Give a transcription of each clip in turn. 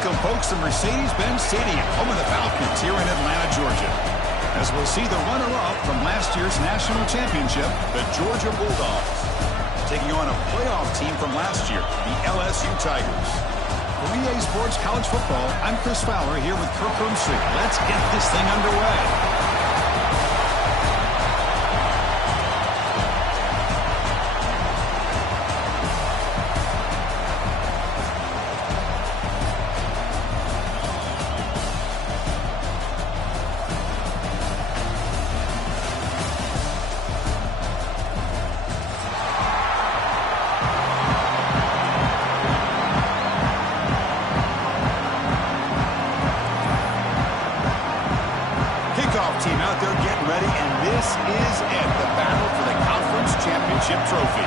Welcome, folks, to Mercedes-Benz Stadium, home of the Falcons here in Atlanta, Georgia. As we'll see the runner-up from last year's national championship, the Georgia Bulldogs, taking on a playoff team from last year, the LSU Tigers. For EA Sports College Football, I'm Chris Fowler here with Kirk Rumstreet. Let's get this thing underway. Team out there getting ready, and this is it, the battle for the conference championship trophy.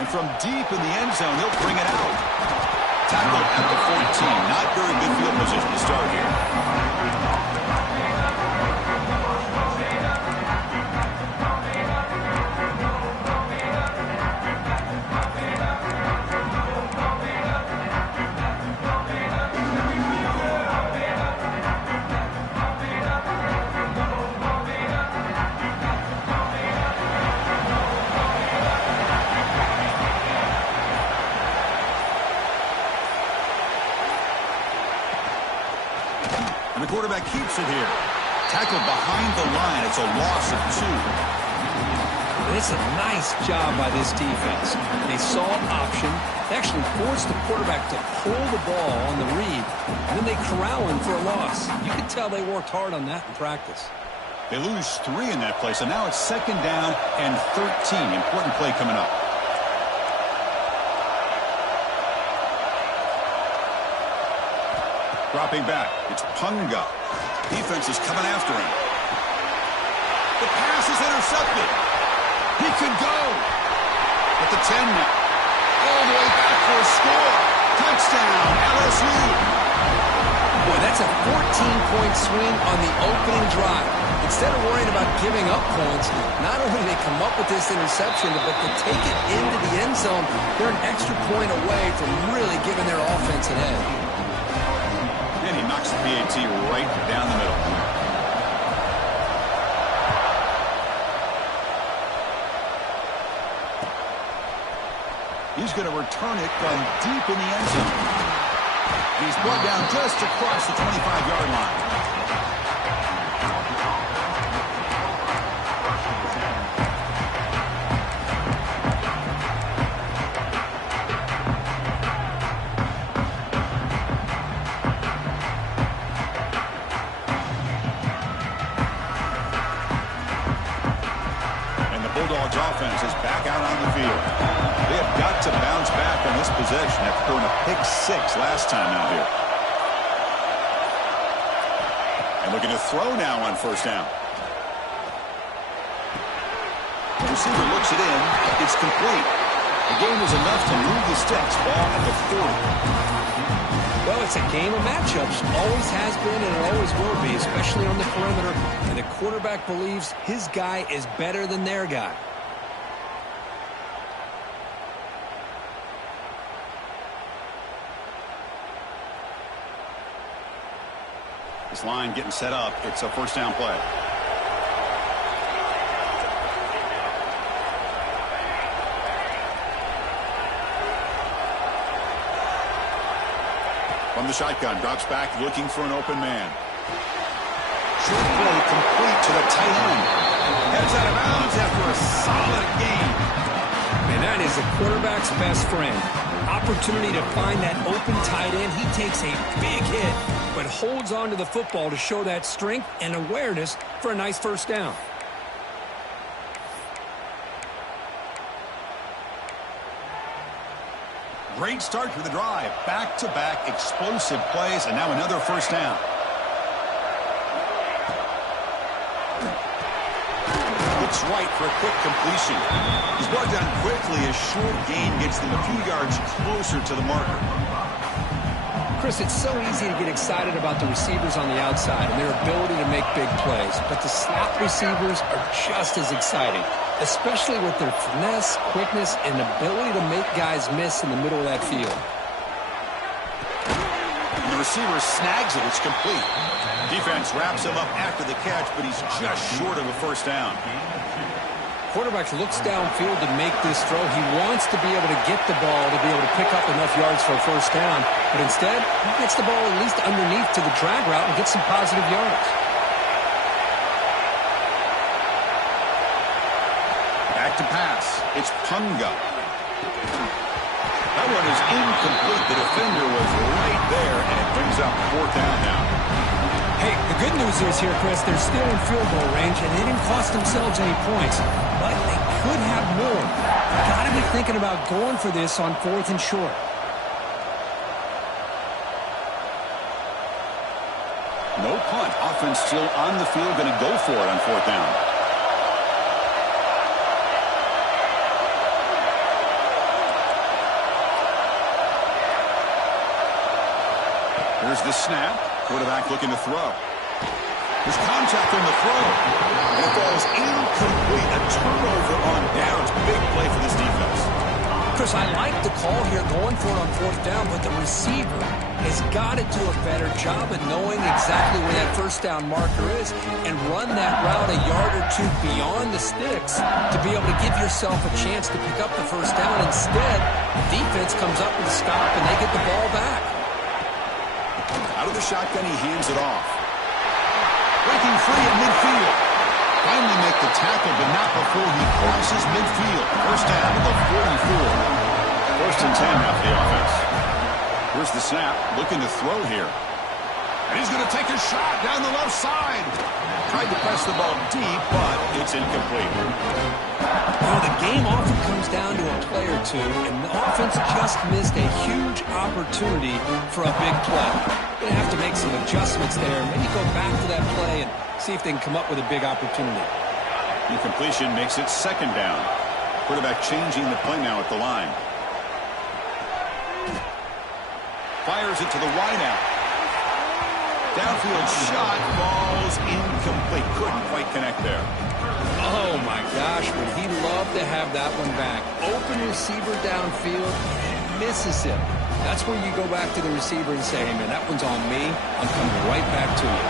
And from deep in the end zone, they'll bring it out. Tackled at the 14. Not very good field position to start here. And the quarterback keeps it here. Tackled behind the line. It's a loss of 2. It's a nice job by this defense. They saw option. They actually forced the quarterback to pull the ball on the read, and then they corral him for a loss. You can tell they worked hard on that in practice. They lose 3 in that play, so now it's 2nd down and 13. Important play coming up. Dropping back, it's Punga. Defense is coming after him. The pass is intercepted. He could go. At the 10 now. All the way back for a score. Touchdown, LSU. Boy, that's a 14-point swing on the opening drive. Instead of worrying about giving up points, not only do they come up with this interception, but to take it into the end zone, they're an extra point away from really giving their offense an edge. And he knocks the PAT right down the middle. He's going to return it from deep in the end zone. He's brought down just across the 25-yard line. Bulldogs offense is back out on the field. They have got to bounce back on this possession after throwing a pick 6 last time out here. And looking to throw now on 1st down. The receiver looks it in. It's complete. The game was enough to move the sticks. Ball at the 40. Well, it's a game of matchups. Always has been and it always will be, especially on the perimeter. And the quarterback believes his guy is better than their guy. This line getting set up. It's a 1st down play. From the shotgun, drops back, looking for an open man. Short play complete to the tight end. Heads out of bounds after a solid game. Man, that is the quarterback's best friend. Opportunity to find that open tight end. He takes a big hit, but holds on to the football to show that strength and awareness for a nice 1st down. Great start to the drive. Back-to-back explosive plays, and now another 1st down. Looks right for a quick completion. He's brought down quickly. A short gain gets them a few yards closer to the marker. Chris, it's so easy to get excited about the receivers on the outside and their ability to make big plays, but the slot receivers are just as exciting, especially with their finesse, quickness, and ability to make guys miss in the middle of that field. And the receiver snags it. It's complete. Defense wraps him up after the catch, but he's just short of a first down. Quarterback looks downfield to make this throw. He wants to be able to get the ball to be able to pick up enough yards for a first down, but instead, he gets the ball at least underneath to the drag route and gets some positive yards. Back to pass. It's Punga. That one is incomplete. The defender was right there, and it brings up fourth down now. Hey, the good news is here, Chris, they're still in field goal range, and they didn't cost themselves any points, but they could have more. They've got to be thinking about going for this on 4th and short. No punt. Offense still on the field, going to go for it on 4th down. Here's the snap. Quarterback looking to throw. There's contact on the throw. And it falls incomplete. A turnover on downs. Big play for this defense. Chris, I like the call here going for it on 4th down, but the receiver has got to do a better job of knowing exactly where that first down marker is and run that route a yard or two beyond the sticks to be able to give yourself a chance to pick up the first down. Instead, the defense comes up with a stop and they get the ball back. Out of the shotgun, he hands it off. Breaking free at midfield. Finally make the tackle, but not before he crosses midfield. First down to the 44. 1st and 10 now for the offense. Here's the snap. Looking to throw here. And he's going to take a shot down the left side. Tried to press the ball deep, but it's incomplete. You know, the game often comes down to a play or two, and the offense just missed a huge opportunity for a big play. Going to have to make some adjustments there. Maybe go back to that play and see if they can come up with a big opportunity. Incompletion makes it 2nd down. Quarterback changing the play now at the line. Fires it to the wideout. Downfield shot falls incomplete. Couldn't quite connect there. Oh, my gosh, would he love to have that one back. Open receiver downfield, misses him. That's where you go back to the receiver and say, hey, man, that one's on me. I'm coming right back to you.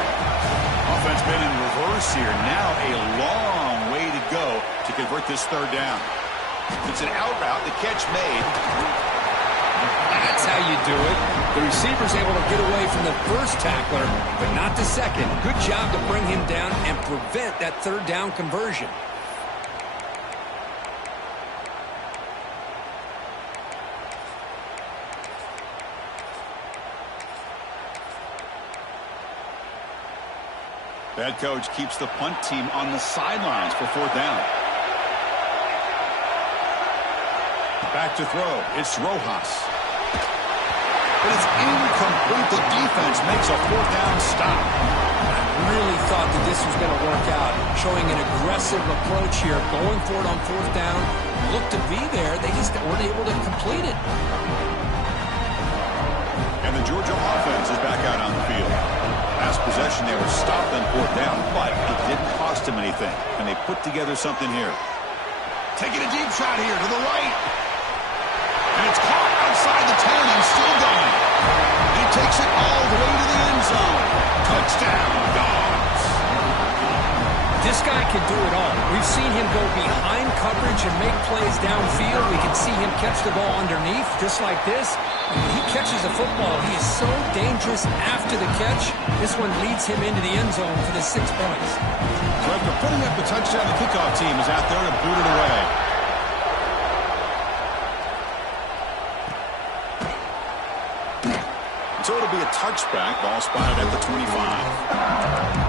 Offense been in reverse here. Now a long way to go to convert this 3rd down. It's an out route. The catch made. That's how you do it. The receiver's able to get away from the first tackler, but not the second. Good job to bring him down and prevent that 3rd down conversion. The head coach keeps the punt team on the sidelines for 4th down. Back to throw. It's Rojas. But it's incomplete. The defense makes a 4th down stop. I really thought that this was going to work out. Showing an aggressive approach here. Going for it on 4th down. Looked to be there. They just weren't able to complete it. And the Georgia offense is back out on the field. Last possession, they were stopped on 4th down, but it didn't cost them anything. And they put together something here. Taking a deep shot here to the right. And it's caught outside the 10 and still going. He takes it all the way to the end zone. Touchdown, Dogs. This guy can do it all. We've seen him go behind coverage and make plays downfield. We can see him catch the ball underneath, just like this. When he catches the football, he is so dangerous after the catch. This one leads him into the end zone for the 6 points. So after putting up the touchdown, the kickoff team is out there to boot it away. So it'll be a touchback. Ball spotted at the 25.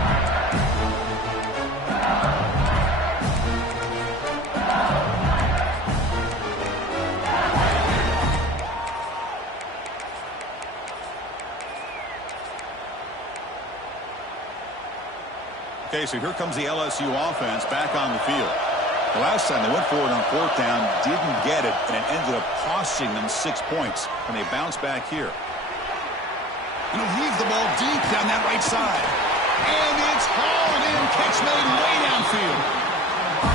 Okay, so here comes the LSU offense back on the field. The last time they went for it on 4th down, didn't get it, and it ended up costing them 6 points, and they bounce back here. And he'll heave the ball deep down that right side. And it's hauled in. Catch made way downfield.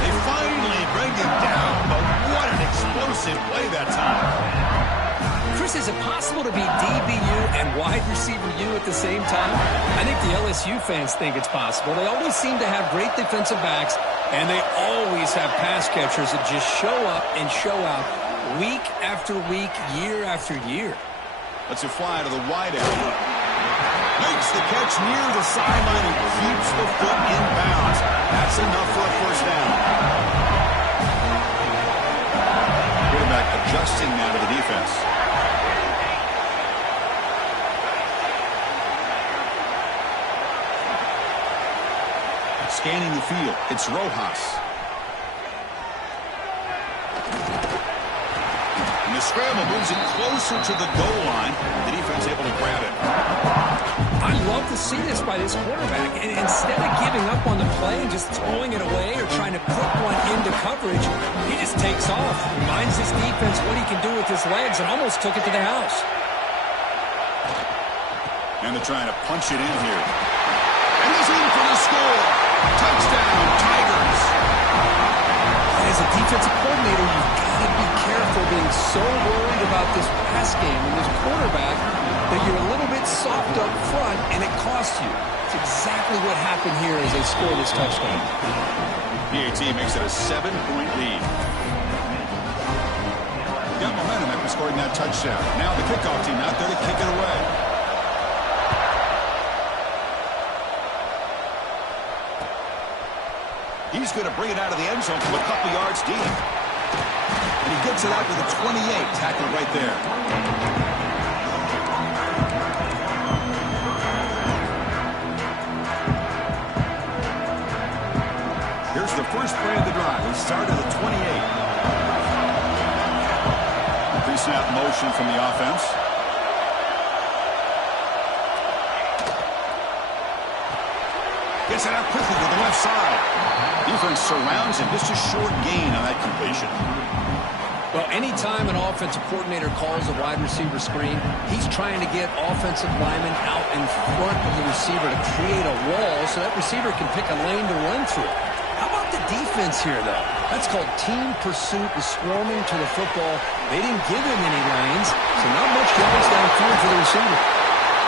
They finally bring him down, but what an explosive play that time. Chris, is it possible to be DBU and wide receiver U at the same time? I think the LSU fans think it's possible. They always seem to have great defensive backs, and they always have pass catchers that just show up and show out week after week, year after year. Let's it fly to the wideout. Makes the catch near the sideline and keeps the foot in bounds. That's enough for a first down. Quarterback adjusting now to the defense. Scanning the field, it's Rojas. And the scramble moves it closer to the goal line. The defense able to grab it. I love to see this by this quarterback. And instead of giving up on the play and just throwing it away or trying to put one into coverage, he just takes off. Reminds his defense what he can do with his legs and almost took it to the house. And they're trying to punch it in here. And he's in for the score. Touchdown, Tigers. As a defensive coordinator, you've got to be careful being so worried about this pass game and this quarterback that you're a little bit soft up front and it costs you. It's exactly what happened here as they score this touchdown. PAT makes it a 7-point lead. Got momentum after scoring that touchdown. Now the kickoff team out there to kick it away. He's going to bring it out of the end zone from a couple yards deep. And he gets it out to the 28, tackled right there. Here's the first play of the drive. We start at the 28. Pre-snap motion from the offense. Gets it out quickly to the left side. Defense surrounds him. Just a short gain on that completion. Well, anytime an offensive coordinator calls a wide receiver screen, he's trying to get offensive linemen out in front of the receiver to create a wall so that receiver can pick a lane to run through. How about the defense here, though? That's called team pursuit and swarming to the football. They didn't give him any lanes, so not much yards downfield for the receiver.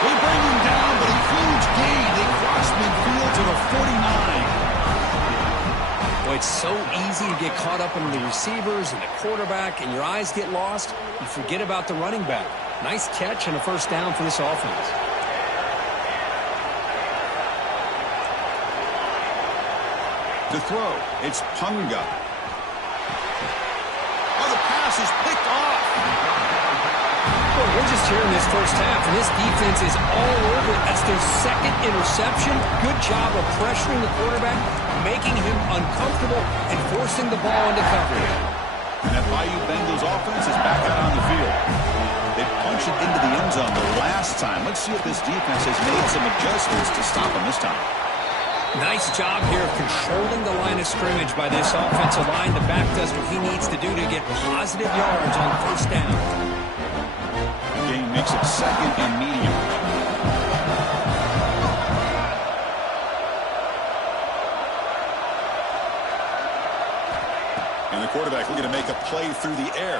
They bring him down, but a huge gain. They cross midfield to the 49. Boy, it's so easy to get caught up in the receivers and the quarterback, and your eyes get lost. You forget about the running back. Nice catch and a first down for this offense. To throw, it's Punga. Oh, the pass is picked off. Boy, we're just here in this first half, and this defense is all over it. That's their second interception. Good job of pressuring the quarterback, making him uncomfortable, and forcing the ball into coverage. And that Bayou Bengals offense is back out on the field. They punched it into the end zone the last time. Let's see if this defense has made some adjustments to stop them this time. Nice job here of controlling the line of scrimmage by this offensive line. The back does what he needs to do to get positive yards on first down. The game makes it second and medium. And the quarterback looking to make a play through the air.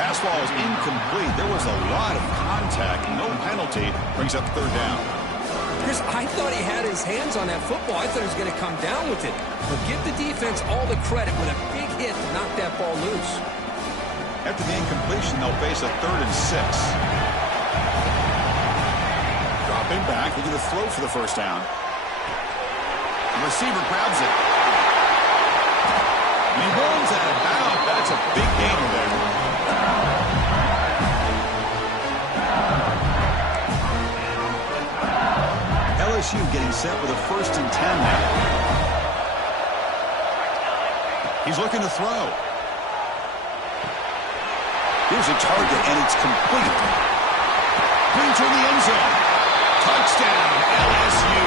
Pass ball is incomplete. There was a lot of contact. No penalty. Brings up third down. Chris, I thought he had his hands on that football. I thought he was going to come down with it. But give the defense all the credit with a big hit to knock that ball loose. After the incompletion, they'll face a 3rd and 6. Dropping back, looking to throw for the first down. The receiver grabs it. And he rolls out of bounds. That's a big gain there. LSU getting set with a 1st and 10 now. He's looking to throw. Here's a target, and it's complete. Brings her in the end zone. Touchdown, LSU.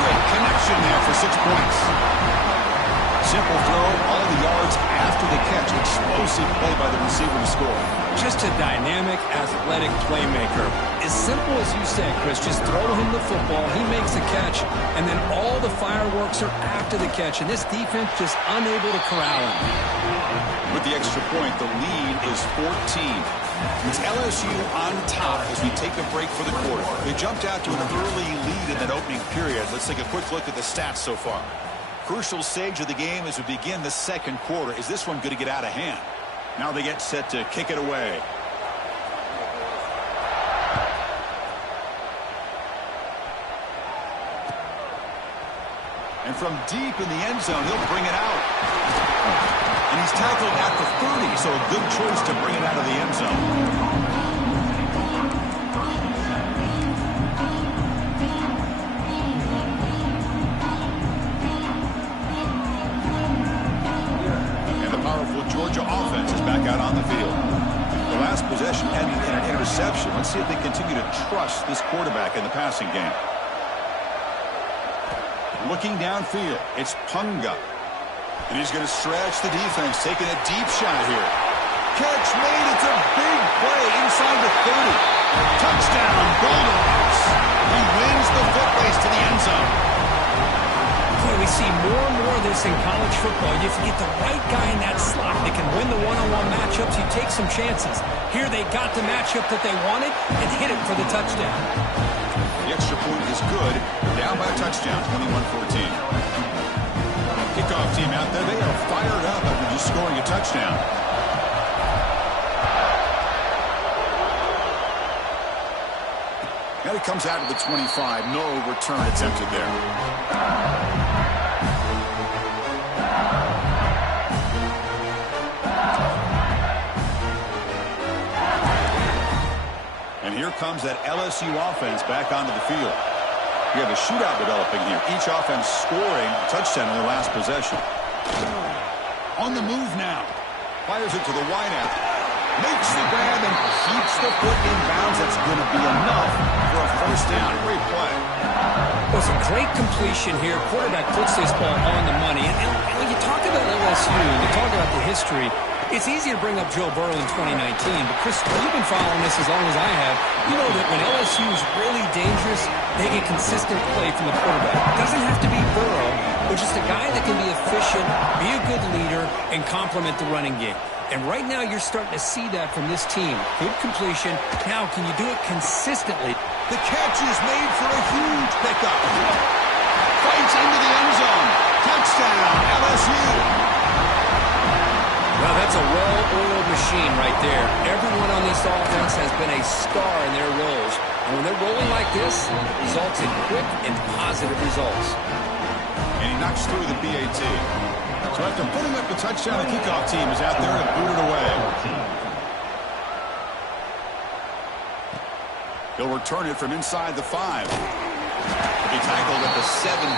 Great connection there for 6 points. Simple throw, all the yards after after the catch. Explosive play by the receiver to score. Just a dynamic, athletic playmaker. As simple as you said, Chris, just throw him the football, he makes the catch, and then all the fireworks are after the catch, and this defense just unable to corral him. With the extra point, the lead is 14. It's LSU on top as we take a break for the quarter. They jumped out to an early lead in that opening period. Let's take a quick look at the stats so far. Crucial stage of the game as we begin the second quarter. Is this one going to get out of hand? Now they get set to kick it away. And from deep in the end zone, he'll bring it out. And he's tackled at the 30, so a good choice to bring it out of the end zone. Georgia offense is back out on the field. The last possession ended in an interception. Let's see if they continue to trust this quarterback in the passing game. Looking downfield, it's Punga. And he's going to stretch the defense, taking a deep shot here. Catch made. It's a big play inside the 30. Touchdown, Bulldogs. He wins the foot race to the end zone. Boy, we see more and more of this in college football. If you get the right guy in that slot that can win the one-on-one matchups, you take some chances. Here they got the matchup that they wanted and hit it for the touchdown. The extra point is good. Down by a touchdown, 21-14. Kickoff team out there. They are fired up after just scoring a touchdown. And it comes out to the 25. No return attempted there. And here comes that LSU offense back onto the field. We have a shootout developing here. Each offense scoring a touchdown in their last possession. On the move now. Fires it to the wideout. Makes the grab and keeps the foot in bounds. That's going to be enough for a first down. Great play. Well, it's a great completion here. Quarterback puts this ball on the money. And when you talk about LSU, you talk about the history, it's easy to bring up Joe Burrow in 2019, but Chris, you've been following this as long as I have. You know that when LSU is really dangerous, they get consistent play from the quarterback. It doesn't have to be Burrow, but just a guy that can be efficient, be a good leader, and complement the running game. And right now you're starting to see that from this team. Good completion. Now, can you do it consistently? The catch is made for a huge pickup. Fights into the end zone. Touchdown, LSU. Well, that's a well-oiled machine right there. Everyone on this offense has been a star in their roles. And when they're rolling like this, it results in quick and positive results. And he knocks through the PAT. So after putting up the touchdown, the kickoff team is out there to boot it away. He'll return it from inside the 5. He'll be tackled at the 17.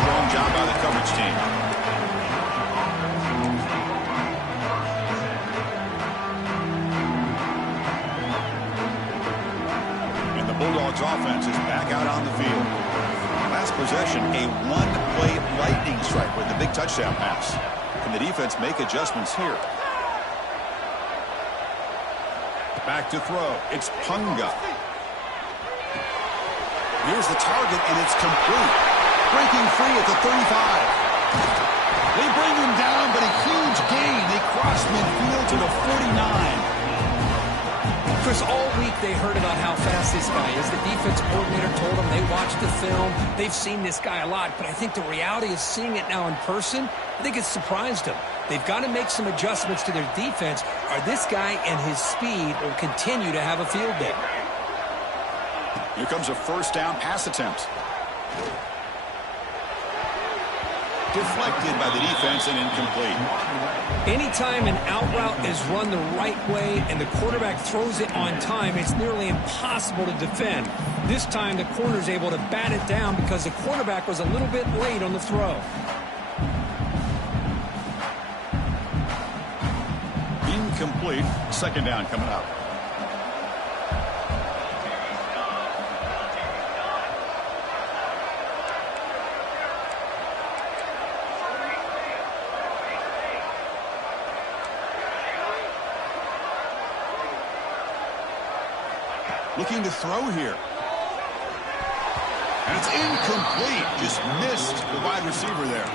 Strong job by the coverage team. Bulldogs offense is back out on the field. Last possession, a one-play lightning strike with the big touchdown pass. Can the defense make adjustments here? Back to throw. It's Punga. Here's the target, and it's complete. Breaking free at the 35. They bring him down, but a huge gain. They cross midfield to the 49. Chris, all week they heard about how fast this guy is. The defense coordinator told them they watched the film. They've seen this guy a lot, but I think the reality of seeing it now in person, I think it's surprised them. They've got to make some adjustments to their defense, or this guy and his speed will continue to have a field day. Here comes a first down pass attempt. Deflected by the defense and incomplete. Anytime an out route is run the right way and the quarterback throws it on time, it's nearly impossible to defend. This time the corner's able to bat it down because the quarterback was a little bit late on the throw. Incomplete. Second down coming up. Looking to throw here. And it's incomplete. Just missed the wide receiver there.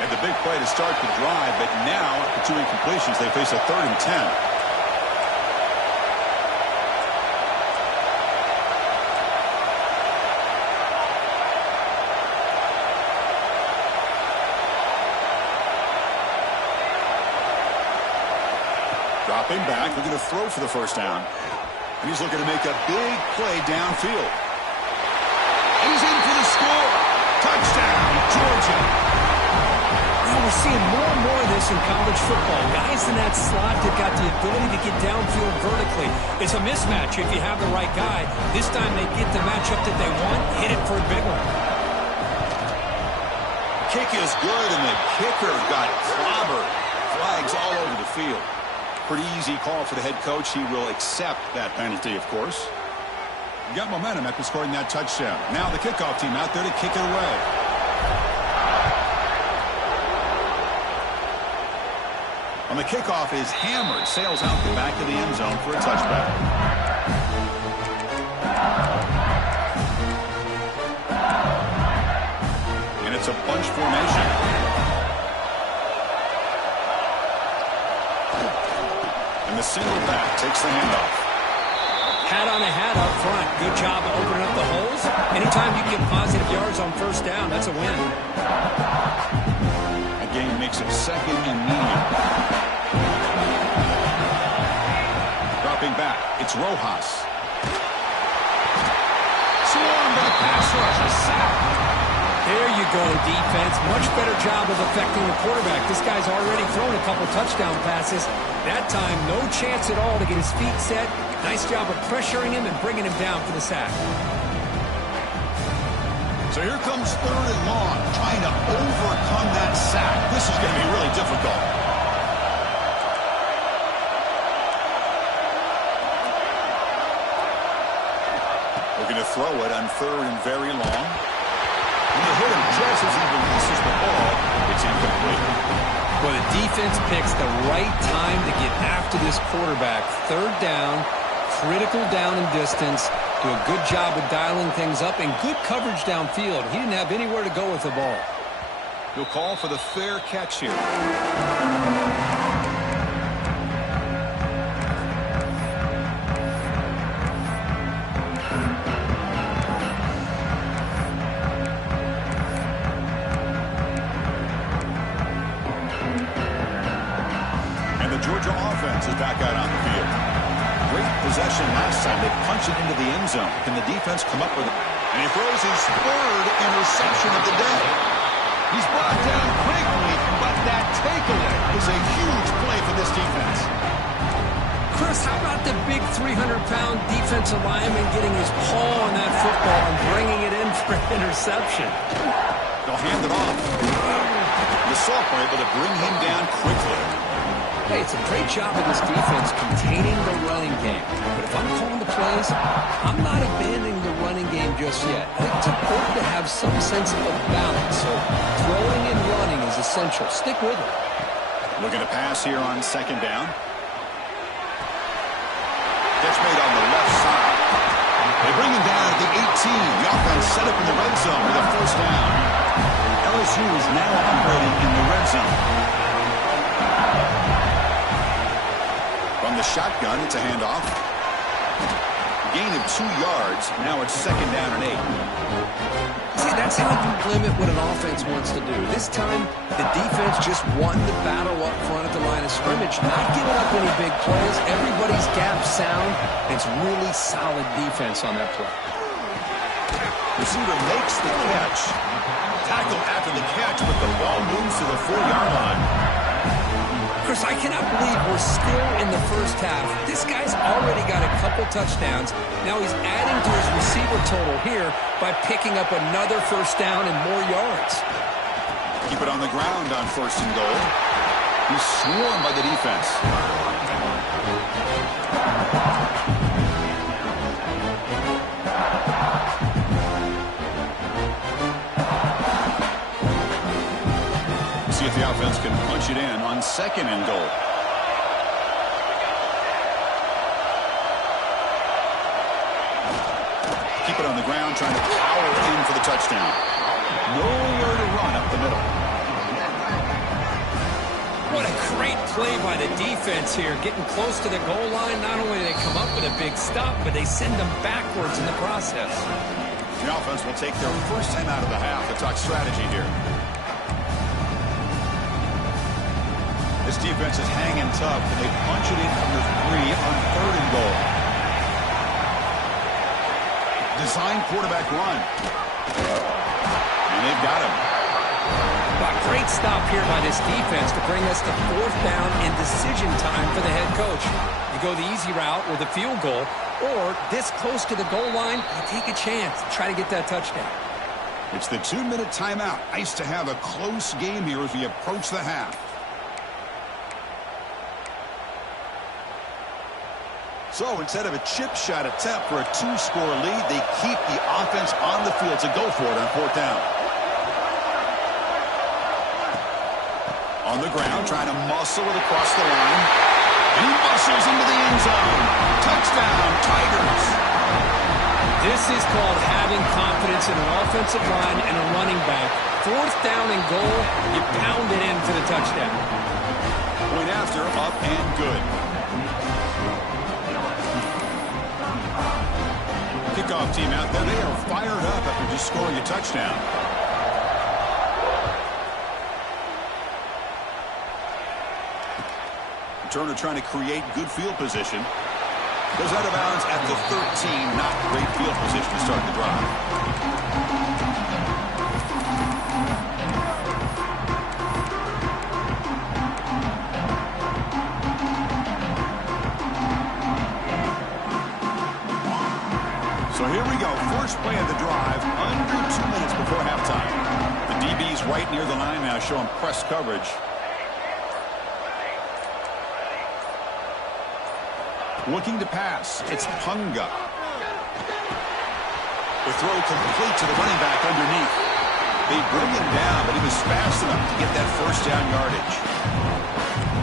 And the big play to start the drive, but now, after 2 incompletions, they face a 3rd and 10. Dropping back, looking to throw for the first down. And he's looking to make a big play downfield. And he's in for the score. Touchdown, Georgia. Now we're seeing more and more of this in college football. Guys in that slot that got the ability to get downfield vertically. It's a mismatch if you have the right guy. This time they get the matchup that they want, hit it for a big one. Kick is good, and the kicker got clobbered. Flags all over the field. Pretty easy call for the head coach. He will accept that penalty, of course. You got momentum after scoring that touchdown. Now the kickoff team out there to kick it away. On the kickoff is hammered. Sails out the back of the end zone for a touchback. And it's a bunch formation. And the single back takes the handoff. Hat on a hat up front. Good job of opening up the holes. Anytime you get positive yards on first down, that's a win. That game makes it 2nd and medium. Dropping back, it's Rojas. Swarmed by the pass rush, a sack. There you go, defense. Much better job of affecting the quarterback. This guy's already thrown a couple touchdown passes. That time, no chance at all to get his feet set. Nice job of pressuring him and bringing him down for the sack. So here comes 3rd and long, trying to overcome that sack. This is going to be really difficult. Looking to throw it on 3rd and very long. And you hit him just as he releases the ball. It's incomplete. Well, the defense picks the right time to get after this quarterback. 3rd down, critical down and distance. Do a good job of dialing things up and good coverage downfield. He didn't have anywhere to go with the ball. He'll call for the fair catch here. Georgia offense is back out on the field. Great possession last time. They punch it into the end zone. Can the defense come up with it? And he throws his 3rd interception of the day. He's brought down quickly, but that takeaway is a huge play for this defense. Chris, how about the big 300-pound defensive lineman getting his paw on that football and bringing it in for an interception? They'll hand it off. The Sauk were able to bring him down quickly. Hey, it's a great job of this defense containing the running game. But if I'm calling the plays, I'm not abandoning the running game just yet. I think it's important to have some sense of balance. So throwing and running is essential. Stick with it. Looking to pass here on 2nd down. Catch made on the left side. They bring him down at the 18. The offense set up in the red zone with a 1st down. LSU is now operating in the red zone. From the shotgun, it's a handoff. Gain of 2 yards. Now it's 2nd down and 8. See, that's how you limit what an offense wants to do. This time, the defense just won the battle up front at the line of scrimmage, not giving up any big plays. Everybody's gap sound. It's really solid defense on that play. Receiver makes the catch. Tackle after the catch, but the ball moves to the 4-yard line. Chris, I cannot believe we're still in the first half. This guy's already got a couple touchdowns. Now he's adding to his receiver total here by picking up another 1st down and more yards. Keep it on the ground on 1st and goal. He's swarmed by the defense. See if the offense can punch it in on 2nd and goal. ground trying to power in for the touchdown. Nowhere to run up the middle. What a great play by the defense here. Getting close to the goal line, not only do they come up with a big stop, but they send them backwards in the process. The offense will take their first time out of the half to talk strategy here. This defense is hanging tough, and they punch it in from the 3 on 3rd and goal. Design quarterback run. And they've got him. A great stop here by this defense to bring us to 4th down in decision time for the head coach. You go the easy route with a field goal, or this close to the goal line, you take a chance to try to get that touchdown. It's the 2-minute timeout. Nice to have a close game here as we approach the half. So instead of a chip shot attempt for a 2-score lead, they keep the offense on the field to go for it on 4th down. On the ground, trying to muscle it across the line. And he muscles into the end zone. Touchdown, Tigers. This is called having confidence in an offensive line and a running back. 4th down and goal, you pound it in for the touchdown. Point after, up and good. Kickoff team out there, they are fired up after just scoring a touchdown. Turner trying to create good field position. Goes out of bounds at the 13. Not great field position to start the drive. So here we go. First play of the drive. Under 2 minutes before halftime. The DB's right near the line now showing press coverage. Looking to pass. It's Punga. The throw complete to the running back underneath. They bring him down, but he was fast enough to get that first down yardage.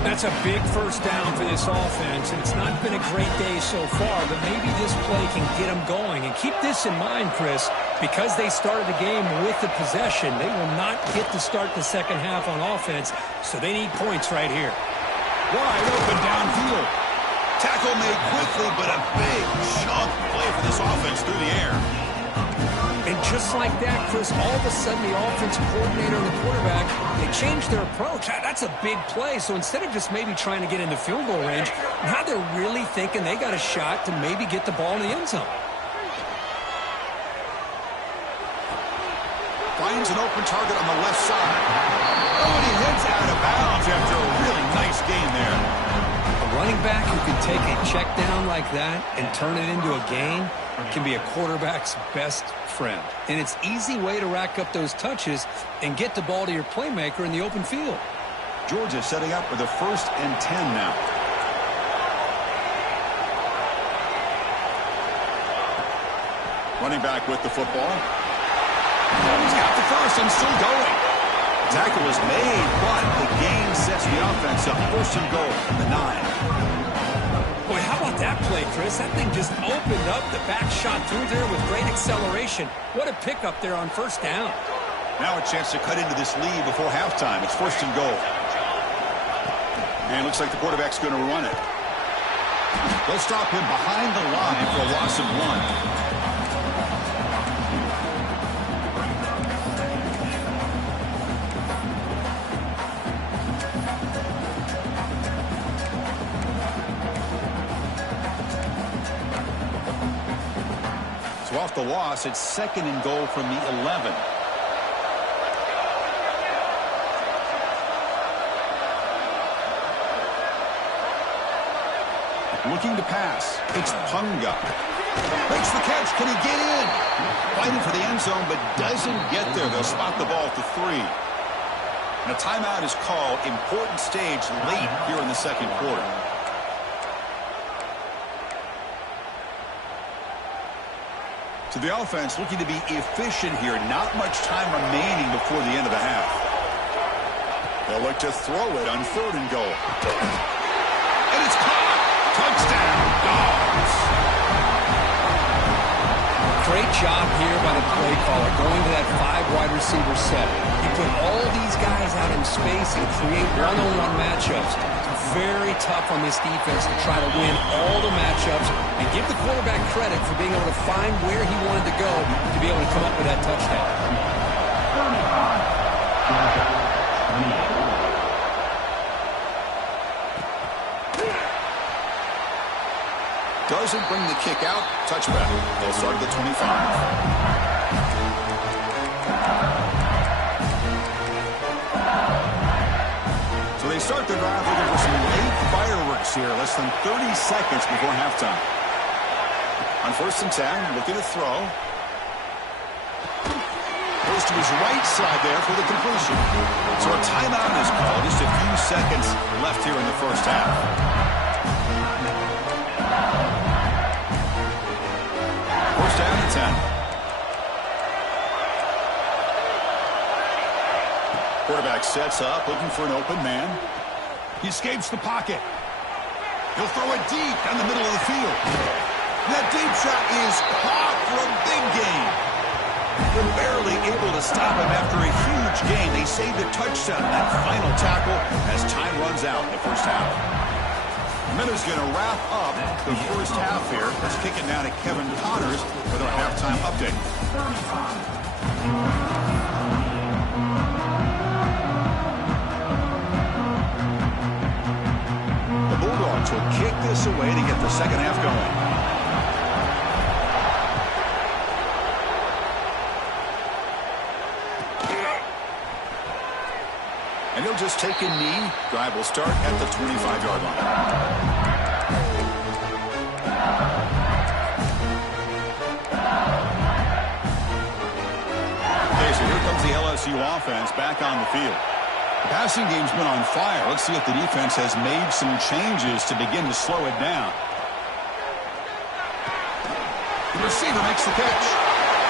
That's a big first down for this offense, and it's not been a great day so far, but maybe this play can get them going. And keep this in mind, Chris, because they started the game with the possession, they will not get to start the second half on offense, so they need points right here. Wide open downfield. Tackle made quickly, but a big chunk play for this offense through the air. And just like that, Chris, all of a sudden the offensive coordinator and the quarterback, they changed their approach. That's a big play. So instead of just maybe trying to get into field goal range, now they're really thinking they got a shot to maybe get the ball in the end zone. Finds an open target on the left side. Oh, and he heads out of bounds after a really nice gain there. A running back who can take a check down like that and turn it into a gain can be a quarterback's best friend. And it's an easy way to rack up those touches and get the ball to your playmaker in the open field. Georgia setting up for the 1st and 10 now. Running back with the football. He's got the first and still going. Tackle is made, but the gain sets the offense up. 1st and goal from the 9. Boy, how about that play, Chris? That thing just opened up. The back shot through there with great acceleration. What a pickup there on 1st down. Now a chance to cut into this lead before halftime. It's 1st and goal. And it looks like the quarterback's going to run it. They'll stop him behind the line for a loss of 1. Off the loss, it's 2nd and goal from the 11. Looking to pass. It's Punga. Makes the catch. Can he get in? Fighting for the end zone, but doesn't get there. They'll spot the ball at the 3. And a timeout is called. Important stage late here in the 2nd quarter. So the offense looking to be efficient here. Not much time remaining before the end of the half. They'll look to throw it on 3rd and goal. And it's caught. Touchdown, Dogs. Great job here by the play caller going to that 5 wide receiver set. He put all these guys out in space and create one-on-one matchups. Very tough on this defense to try to win all the matchups and give the quarterback credit for being able to find where he wanted to go to be able to come up with that touchdown. Doesn't bring the kick out. Touchback. They'll start at the 25. So they start the drive looking for some late fireworks here. Less than 30 seconds before halftime. On 1st and 10, looking to throw. Goes to his right side there for the completion. So a timeout is called. Just a few seconds left here in the first half. Down to 10. Quarterback sets up, looking for an open man. He escapes the pocket. He'll throw it deep down the middle of the field. That deep shot is caught for a big gain. They're barely able to stop him after a huge gain. They saved a touchdown on that final tackle as time runs out in the first half. Minutes going to wrap up the first half here. Let's kick it now to Kevin Connors with our halftime update. The Bulldogs will kick this away to get the second half going. And he'll just take a knee. Drive will start at the 25-yard line. The LSU offense back on the field. The passing game's been on fire. Let's see if the defense has made some changes to begin to slow it down. The receiver makes the catch.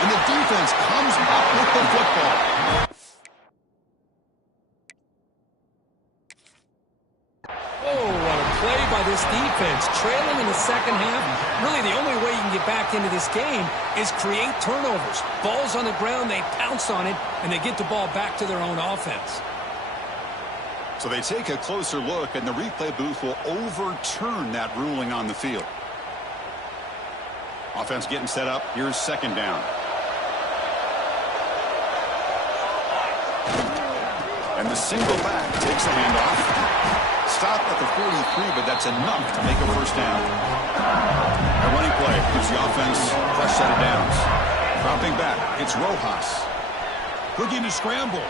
And the defense comes up with the football. Oh, what a play by this defense. Trailing in the second half. Really, the only way you can get back into this game is create turnovers. Ball's on the ground, they pounce on it, and they get the ball back to their own offense. So they take a closer look, and the replay booth will overturn that ruling on the field. Offense getting set up. Here's second down. And the single back takes the handoff. Stop at the 43, but that's enough to make a first down. A running play gives the offense a fresh set of downs. Dropping back, it's Rojas. Looking to scramble.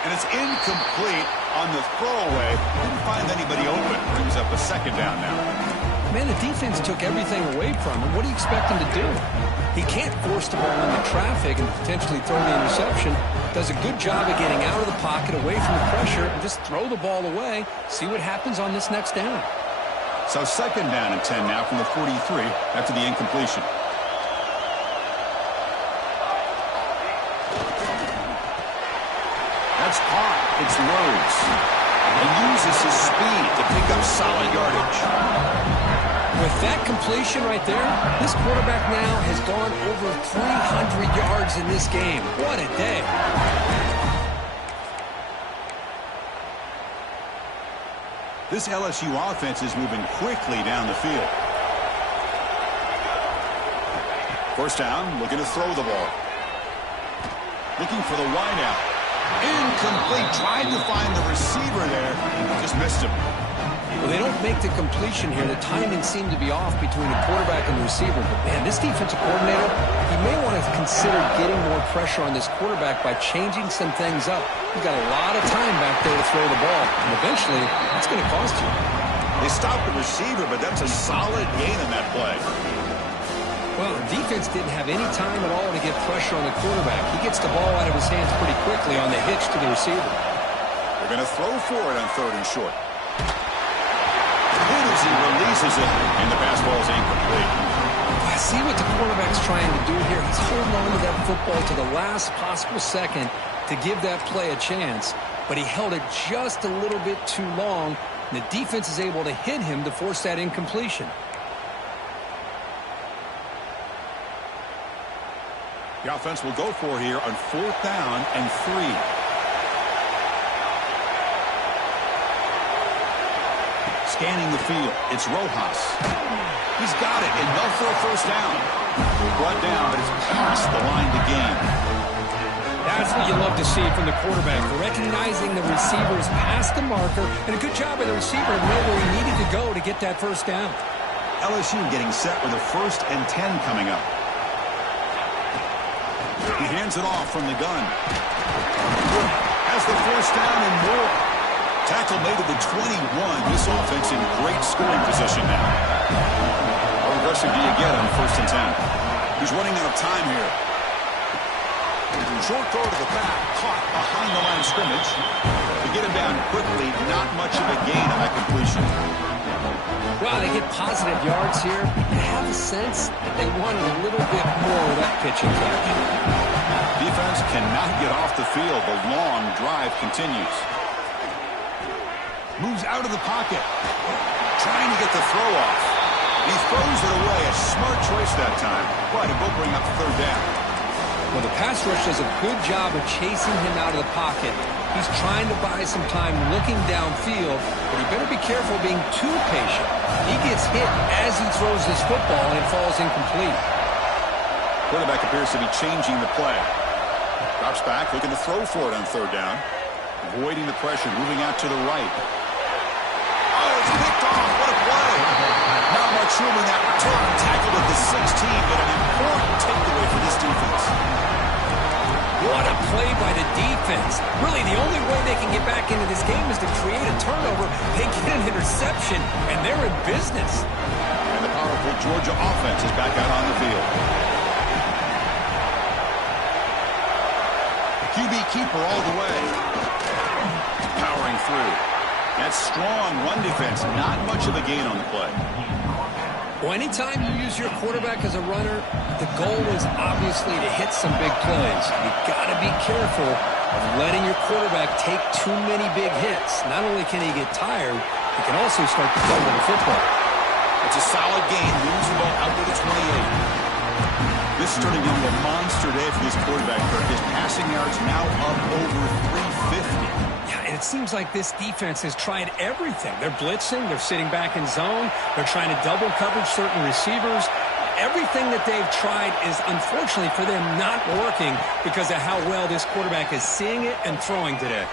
And it's incomplete on the throwaway. Didn't find anybody open. Brings up a second down now. Man, the defense took everything away from him. What do you expect him to do? He can't force the ball into traffic and potentially throw the interception. Does a good job of getting out of the pocket, away from the pressure, and just throw the ball away. See what happens on this next down. So second down and 10 now from the 43 after the incompletion. That's caught. It's Rhodes. He uses his speed to pick up solid yardage. With that completion right there, this quarterback now has gone over 300 yards in this game. What a day. This LSU offense is moving quickly down the field. First down, looking to throw the ball. Looking for the wideout. Incomplete. Tried to find the receiver there. Just missed him. Well, they don't make the completion here. The timing seemed to be off between the quarterback and the receiver. But, man, this defensive coordinator, he may want to consider getting more pressure on this quarterback by changing some things up. He's got a lot of time back there to throw the ball. And eventually, it's going to cost you. They stopped the receiver, but that's a solid gain in that play. Well, the defense didn't have any time at all to get pressure on the quarterback. He gets the ball out of his hands pretty quickly on the hitch to the receiver. They're going to throw for it on third and short. As he releases it, and the pass ball is incomplete. I see what the quarterback's trying to do here. He's holding on to that football to the last possible second to give that play a chance, but he held it just a little bit too long, and the defense is able to hit him to force that incompletion. The offense will go for here on 4th down and 3. Scanning the field, it's Rojas. He's got it, enough for a first down. Brought down, but it's past the line to gain. That's what you love to see from the quarterback, recognizing the receiver's past the marker, and a good job of the receiver to know where he needed to go to get that first down. LSU getting set with a 1st and 10 coming up. He hands it off from the gun. Has the first down and more. Tackle made at the 21. This offense in great scoring position now. How aggressive do you get on 1st and 10? He's running out of time here. Short throw to the back, caught behind the line of scrimmage. To get him down quickly, not much of a gain on that completion. Well, they get positive yards here. I have a sense that they wanted a little bit more of that pitching catch. Defense cannot get off the field. The long drive continues. Moves out of the pocket. Trying to get the throw off. He throws it away. A smart choice that time. But it will bring up 3rd down. Well, the pass rush does a good job of chasing him out of the pocket. He's trying to buy some time looking downfield, but he better be careful being too patient. He gets hit as he throws his football, and it falls incomplete. Quarterback appears to be changing the play. Drops back, looking to throw for it on 3rd down. Avoiding the pressure, moving out to the right. Oh, it's picked off. What a play. Not much room in that return. Tackled at the 16, but an important takeaway for this defense. What a play by the defense. Really, the only way they can get back into this game is to create a turnover. They get an interception, and they're in business. And the powerful Georgia offense is back out on the field. QB keeper all the way. Powering through. That strong run defense, not much of a gain on the play. Well, anytime you use your quarterback as a runner, the goal is obviously to hit some big plays. You've got to be careful of letting your quarterback take too many big hits. Not only can he get tired, he can also start to fumble the football. It's a solid gain. Moves the ball out to the 28. This is turning into a monster day for this quarterback. His passing yards now up over 350. Yeah, and it seems like this defense has tried everything. They're blitzing. They're sitting back in zone. They're trying to double coverage certain receivers. Everything that they've tried is, unfortunately for them, not working because of how well this quarterback is seeing it and throwing today.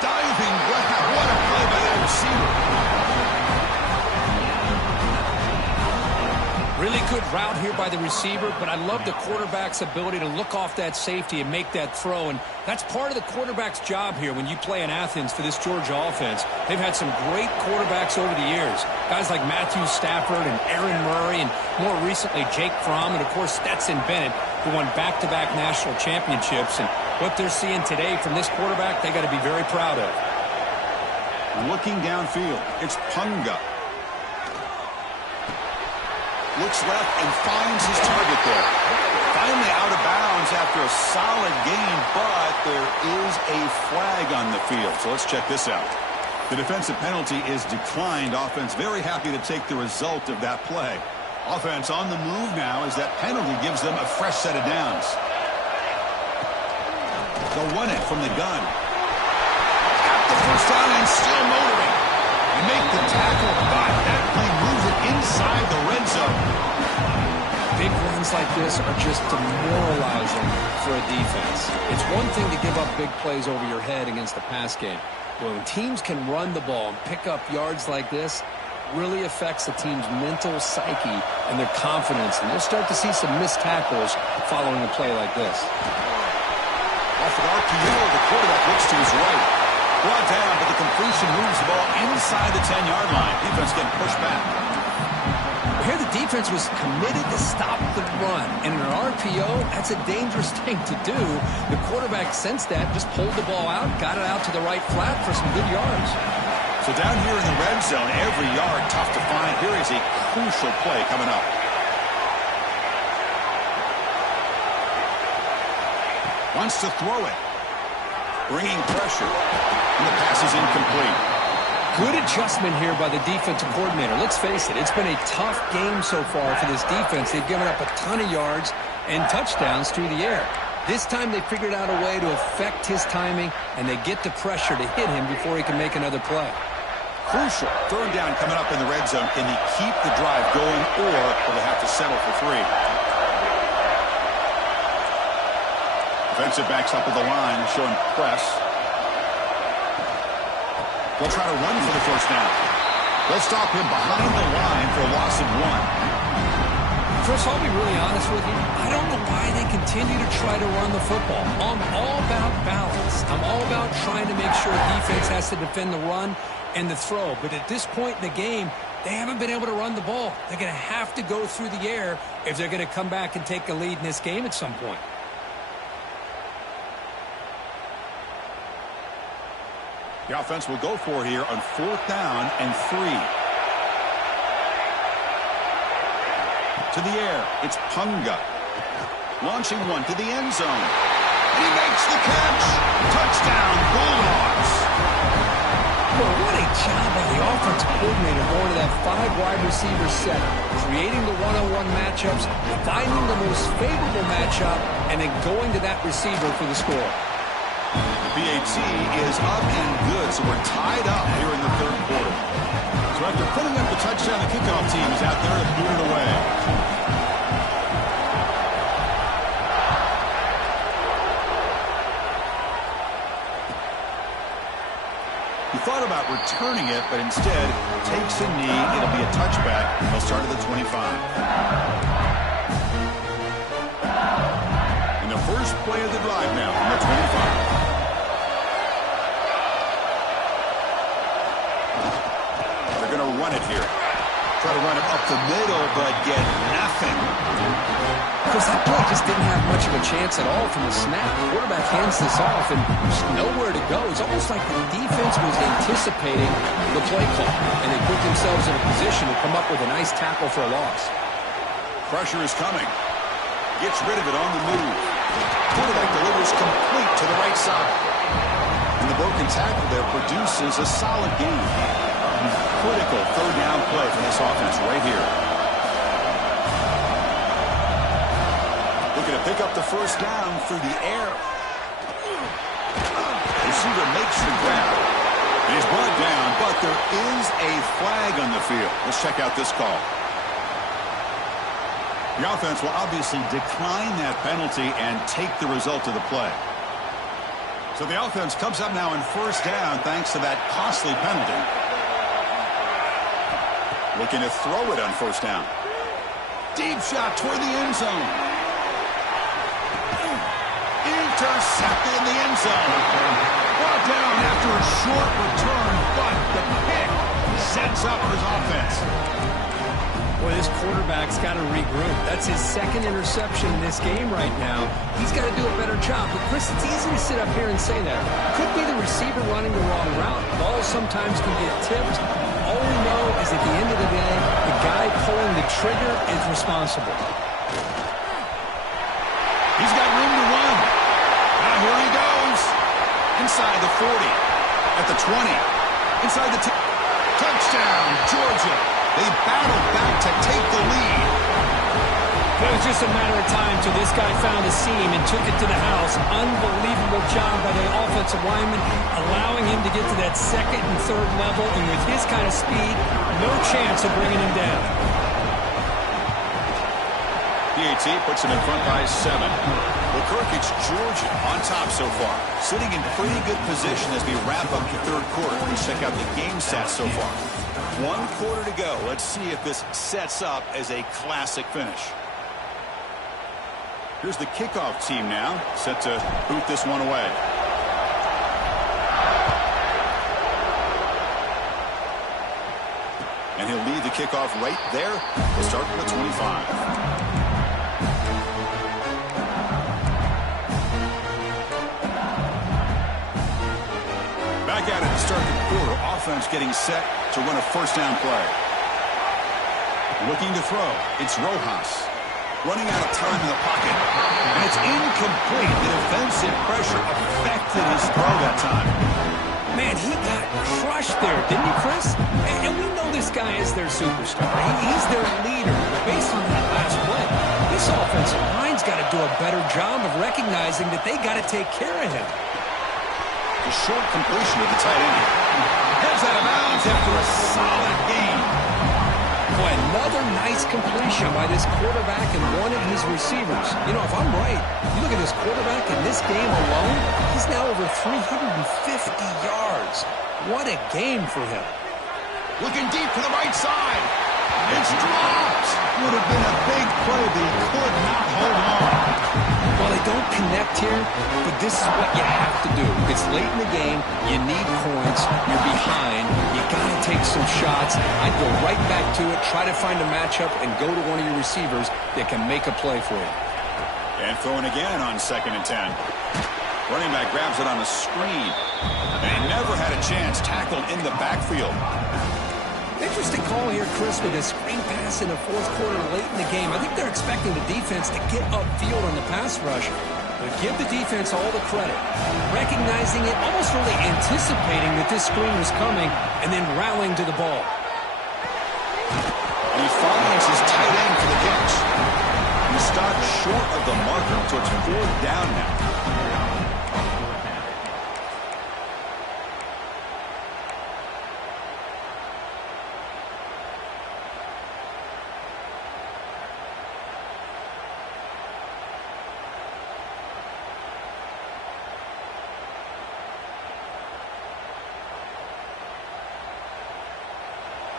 Diving grab. What a play by that receiver. Really good route here by the receiver, but I love the quarterback's ability to look off that safety and make that throw, and that's part of the quarterback's job here when you play in Athens for this Georgia offense. They've had some great quarterbacks over the years, guys like Matthew Stafford and Aaron Murray, and more recently Jake Fromm, and of course Stetson Bennett, who won back-to-back national championships, and what they're seeing today from this quarterback, they got to be very proud of. Looking downfield, it's Punga. Looks left and finds his target there. Finally out of bounds after a solid gain, but there is a flag on the field. So let's check this out. The defensive penalty is declined. Offense very happy to take the result of that play. Offense on the move now as that penalty gives them a fresh set of downs. They'll run it from the gun. Got the first down and still motoring. You make the tackle, but that play moves it inside the red zone. Big runs like this are just demoralizing for a defense. It's one thing to give up big plays over your head against the pass game. But when teams can run the ball and pick up yards like this, really affects the team's mental psyche and their confidence. And you'll start to see some missed tackles following a play like this. Off an RPO, the quarterback looks to his right. Brought down, but the completion moves the ball inside the 10-yard line. Defense getting pushed back. Here the defense was committed to stop the run. And in an RPO, that's a dangerous thing to do. The quarterback sensed that, just pulled the ball out, got it out to the right flat for some good yards. So down here in the red zone, every yard tough to find. Here is a crucial play coming up. Wants to throw it. Bringing pressure. And the pass is incomplete. Good adjustment here by the defensive coordinator. Let's face it, it's been a tough game so far for this defense. They've given up a ton of yards. and touchdowns through the air. This time they figured out a way to affect his timing, and they get the pressure to hit him before he can make another play. Crucial. Third down coming up in the red zone. Can he keep the drive going, or will they have to settle for 3? Defensive backs up at the line, showing press. They'll try to run for the first down. They'll stop him behind the line for a loss of 1. Chris, I'll be really honest with you. I don't know why they continue to try to run the football. I'm all about balance. I'm all about trying to make sure defense has to defend the run and the throw. But at this point in the game, they haven't been able to run the ball. They're going to have to go through the air if they're going to come back and take a lead in this game at some point. The offense will go for here on 4th down and 3. To the air, it's Punga. Launching one to the end zone. And he makes the catch. Touchdown, Bulldogs. Well, what a job by the offensive coordinator going to that 5-wide receiver set, creating the one-on-one matchups, finding the most favorable matchup, and then going to that receiver for the score. The PAT is up and good, so we're tied up here in the 3rd quarter. So after putting up the touchdown, the kickoff team is out there to boot it away. He thought about returning it, but instead takes a knee. It'll be a touchback. He'll start at the 25. And the first play of the drive now from the 25. They're going to run it here. Try to run it up the middle, but get nothing. Because that play just didn't have much of a chance at all from the snap. The quarterback hands this off and there's nowhere to go. It's almost like the defense was anticipating the play call, and they put themselves in a position to come up with a nice tackle for a loss. Pressure is coming. Gets rid of it on the move. Quarterback delivers complete to the right side. And the broken tackle there produces a solid gain. Critical 3rd down play for this offense right here. Looking to pick up the first down through the air. Receiver makes the grab. And he's brought down, but there is a flag on the field. Let's check out this call. The offense will obviously decline that penalty and take the result of the play. So the offense comes up now in first down thanks to that costly penalty. Looking to throw it on first down. Deep shot toward the end zone. Intercepted in the end zone. Brought down after a short return, but the pick sets up his offense. Boy, this quarterback's got to regroup. That's his 2nd interception in this game right now. He's got to do a better job. But, Chris, it's easy to sit up here and say that. Could be the receiver running the wrong route. Balls sometimes can get tipped. All we know is at the end of the day, the guy pulling the trigger is responsible. He's got room to run. Now here he goes. Inside the 40. At the 20. Inside the 10. Touchdown, Georgia. They battled back to take the lead. It was just a matter of time till this guy found a seam and took it to the house. Unbelievable job by the offensive lineman, allowing him to get to that 2nd and 3rd level, and with his kind of speed, no chance of bringing him down. PAT puts him in front by 7. Well, Kirk, it's Georgia on top so far, sitting in pretty good position as we wrap up the 3rd quarter. Let's check out the game stats so far. 1 quarter to go. Let's see if this sets up as a classic finish. Here's the kickoff team now, set to boot this one away. And he'll lead the kickoff right there. We'll start from the 25. Back at it to start the quarter. Offense getting set to run a first down play. Looking to throw. It's Rojas. Running out of time in the pocket. And it's incomplete. The defensive pressure affected his throw that time. Man, he got crushed there, didn't he, Chris? And we know this guy is their superstar. He's their leader. But based on that last play, this This offensive line's got to do a better job of recognizing that they got to take care of him. The short completion to the tight end. Heads out of bounds after a solid gain. Boy, another nice completion by this quarterback and one of his receivers. You know, if I'm right, you look at this quarterback in this game alone, he's now over 350 yards. What a game for him. Looking deep to the right side. It's dropped. Would have been a big play, but he could not hold on. Well, they don't connect here, but this is what you have to do. It's late in the game. You need points. You're behind. You got to take some shots. I'd go right back to it, try to find a matchup, and go to one of your receivers that can make a play for you. And throwing again on 2nd and 10. Running back grabs it on a screen. And never had a chance tackled in the backfield. Interesting call here, Chris, with a screen pass in the 4th quarter late in the game. I think they're expecting the defense to get upfield on the pass rush, but give the defense all the credit. Recognizing it, almost really anticipating that this screen was coming, and then rallying to the ball. And he finds his tight end for the catch. He stopped short of the marker, so it's 4th down now.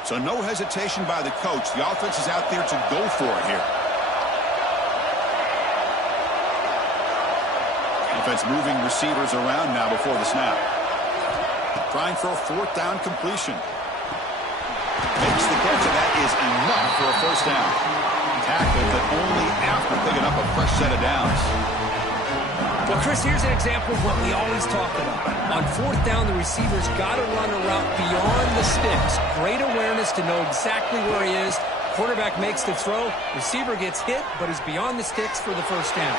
So no hesitation by the coach. The offense is out there to go for it here. Offense moving receivers around now before the snap. Trying for a 4th down completion. Makes the catch, and that is enough for a 1st down. Tackled, but only after picking up a fresh set of downs. Well, Chris, here's an example of what we always talk about. On 4th down, the receiver's got to run a route beyond the sticks. Great awareness to know exactly where he is. Quarterback makes the throw. Receiver gets hit, but is beyond the sticks for the 1st down.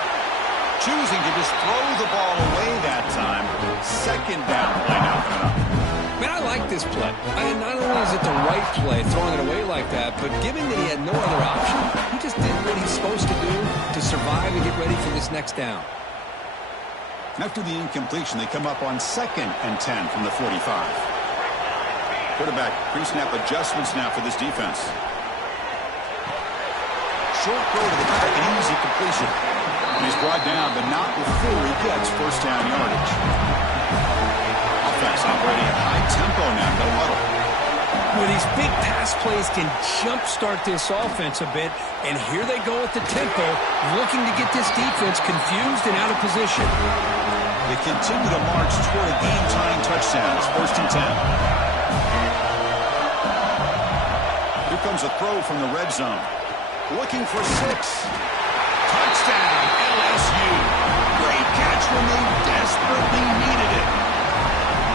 Choosing to just throw the ball away that time. 2nd down play now coming up. Man, I like this play. Not only is it the right play, throwing it away like that, but given that he had no other option, he just did what he's supposed to do to survive and get ready for this next down. After the incompletion, they come up on 2nd and 10 from the 45. Quarterback pre-snap adjustments now for this defense. Short throw to the back, an easy completion. And he's brought down, but not before he gets 1st down yardage. Offense operating at high tempo now, no huddle. Well, these big pass plays can jumpstart this offense a bit, and here they go with the tempo, looking to get this defense confused and out of position. They continue to march toward a game-tying touchdown. It's 1st and 10. Here comes a throw from the red zone. Looking for 6. Touchdown, LSU. Great catch when they desperately needed it.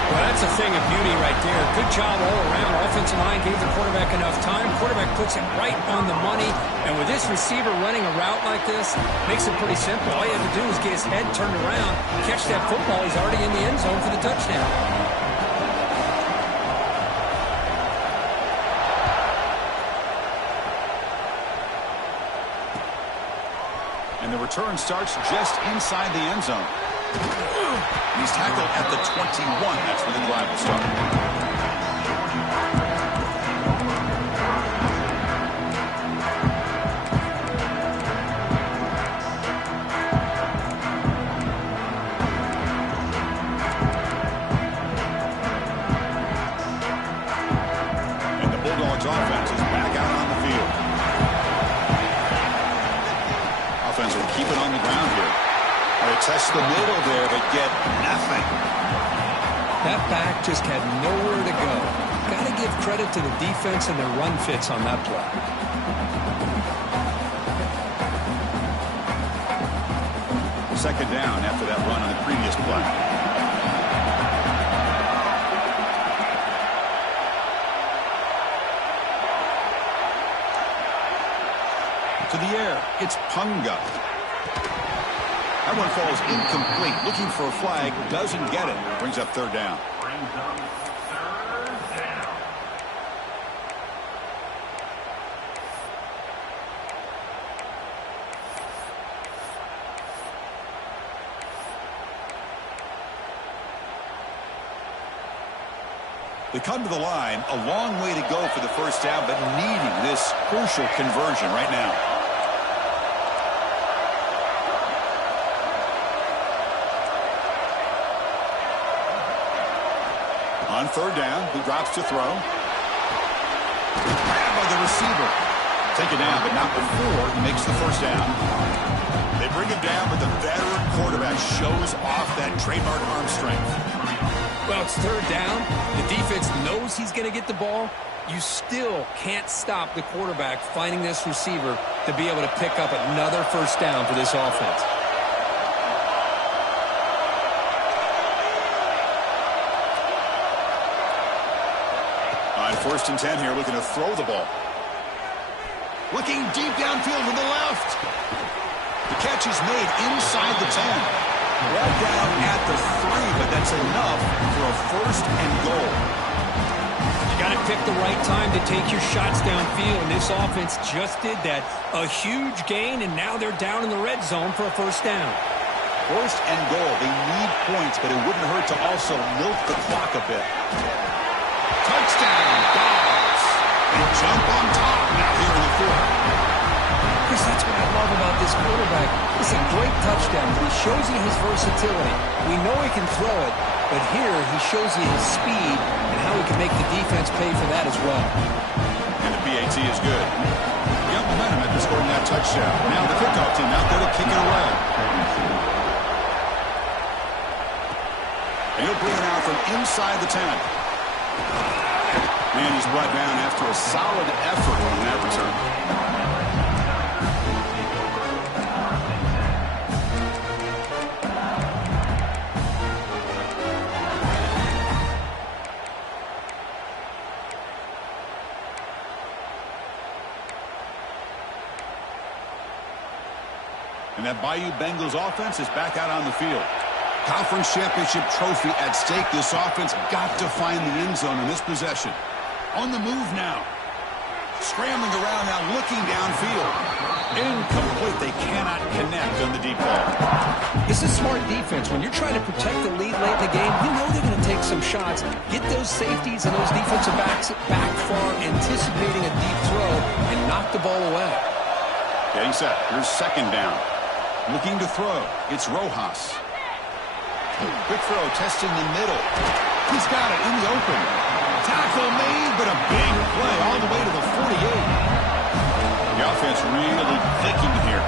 Well, that's a thing of beauty right there. Good job all around. Offensive line gave the quarterback enough time. Quarterback puts it right on the money. And with this receiver running a route like this, makes it pretty simple. All you have to do is get his head turned around, catch that football. He's already in the end zone for the touchdown. And the return starts just inside the end zone. He's tackled at the 21. That's where the drive will start. And the Bulldogs offense is back out on the field. Offense will keep it on the ground here. They test the middle there, but get nothing. That back just had nowhere to go. Got to give credit to the defense and their run fits on that play. Second down after that run on the previous play. To the air, it's Punga. That one falls incomplete. Looking for a flag, doesn't get it. Brings up 3rd down. They come to the line, a long way to go for the first down, but needing this crucial conversion right now. On third down, he drops to throw. Grabbed by the receiver. Take it down, but not before he makes the first down. They bring him down, but the veteran quarterback shows off that trademark arm strength. Well, it's third down. The defense knows he's going to get the ball. You still can't stop the quarterback finding this receiver to be able to pick up another first down for this offense. On 1st and 10 here, looking to throw the ball. Looking deep downfield to the left. The catch is made inside the 10. Well down at the 3, but that's enough for a 1st and goal. You got to pick the right time to take your shots downfield, and this offense just did that. A huge gain, and now they're down in the red zone for a first down. 1st and goal. They need points, but it wouldn't hurt to also milk the clock a bit. Touchdown, Dogs. And jump on top now here in the 4th. Chris, that's what I love about this quarterback. It's a great touchdown, but he shows you his versatility. We know he can throw it, but here he shows you his speed and how he can make the defense pay for that as well. And the PAT is good. He got momentum after scoring that touchdown. Now the kickoff team out there to kick it away. And he'll bring it out from inside the 10. And he's brought down after a solid effort on that return. And that Bayou Bengals offense is back out on the field. Conference championship trophy at stake. This offense got to find the end zone in this possession. On the move now. Scrambling around now, looking downfield. Incomplete. They cannot connect on the deep ball. This is smart defense. When you're trying to protect the lead late in the game, you know they're going to take some shots. Get those safeties and those defensive backs back far, anticipating a deep throw, and knock the ball away. Getting set. Here's 2nd down. Looking to throw. It's Rojas. Quick throw, testing the middle. He's got it in the open. Tackle made, but a big play all the way to the 48. The offense really clicking here.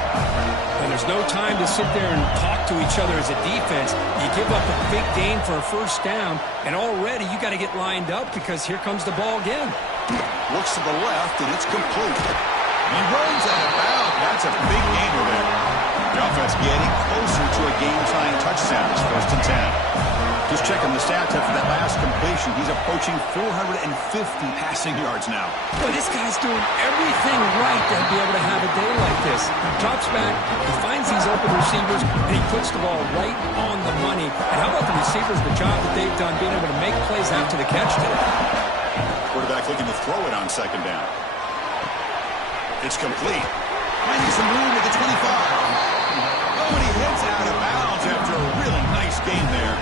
And there's no time to sit there and talk to each other as a defense. You give up a big gain for a first down, and already you got to get lined up because here comes the ball again. Looks to the left, and it's complete. He runs out of bounds. That's a big gainer there. The offense getting closer to a game-tying touchdown. It's 1st and 10. Just checking the stats after that last completion. He's approaching 450 passing yards now. Boy, this guy's doing everything right to be able to have a day like this. He drops back, he finds these open receivers, and he puts the ball right on the money. And how about the receivers, the job that they've done being able to make plays after the catch today? Quarterback looking to throw it on 2nd down. It's complete. Finding some room at the 25. Oh, and he heads out of bounds after a really nice game there.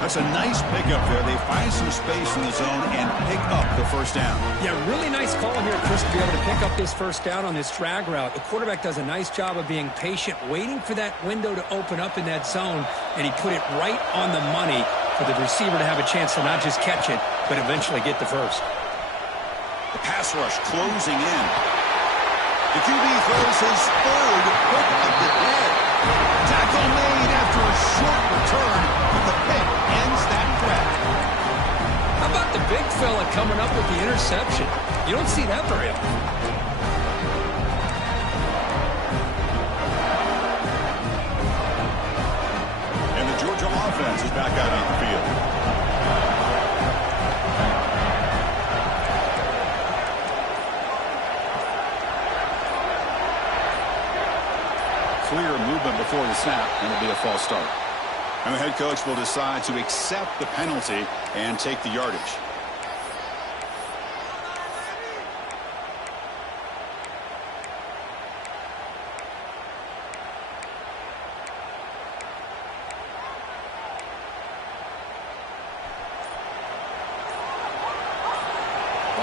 That's a nice pickup there. They find some space in the zone and pick up the first down. Yeah, really nice call here, Chris, to be able to pick up this first down on this drag route. The quarterback does a nice job of being patient, waiting for that window to open up in that zone, and he put it right on the money for the receiver to have a chance to not just catch it, but eventually get the first. The pass rush closing in. The QB throws his 3rd pick of the day. Tackle made after a short return, but the pick ends that threat. How about the big fella coming up with the interception? You don't see that very often. And the Georgia offense is back out on the field. Clear movement before the snap, and it'll be a false start. And the head coach will decide to accept the penalty and take the yardage.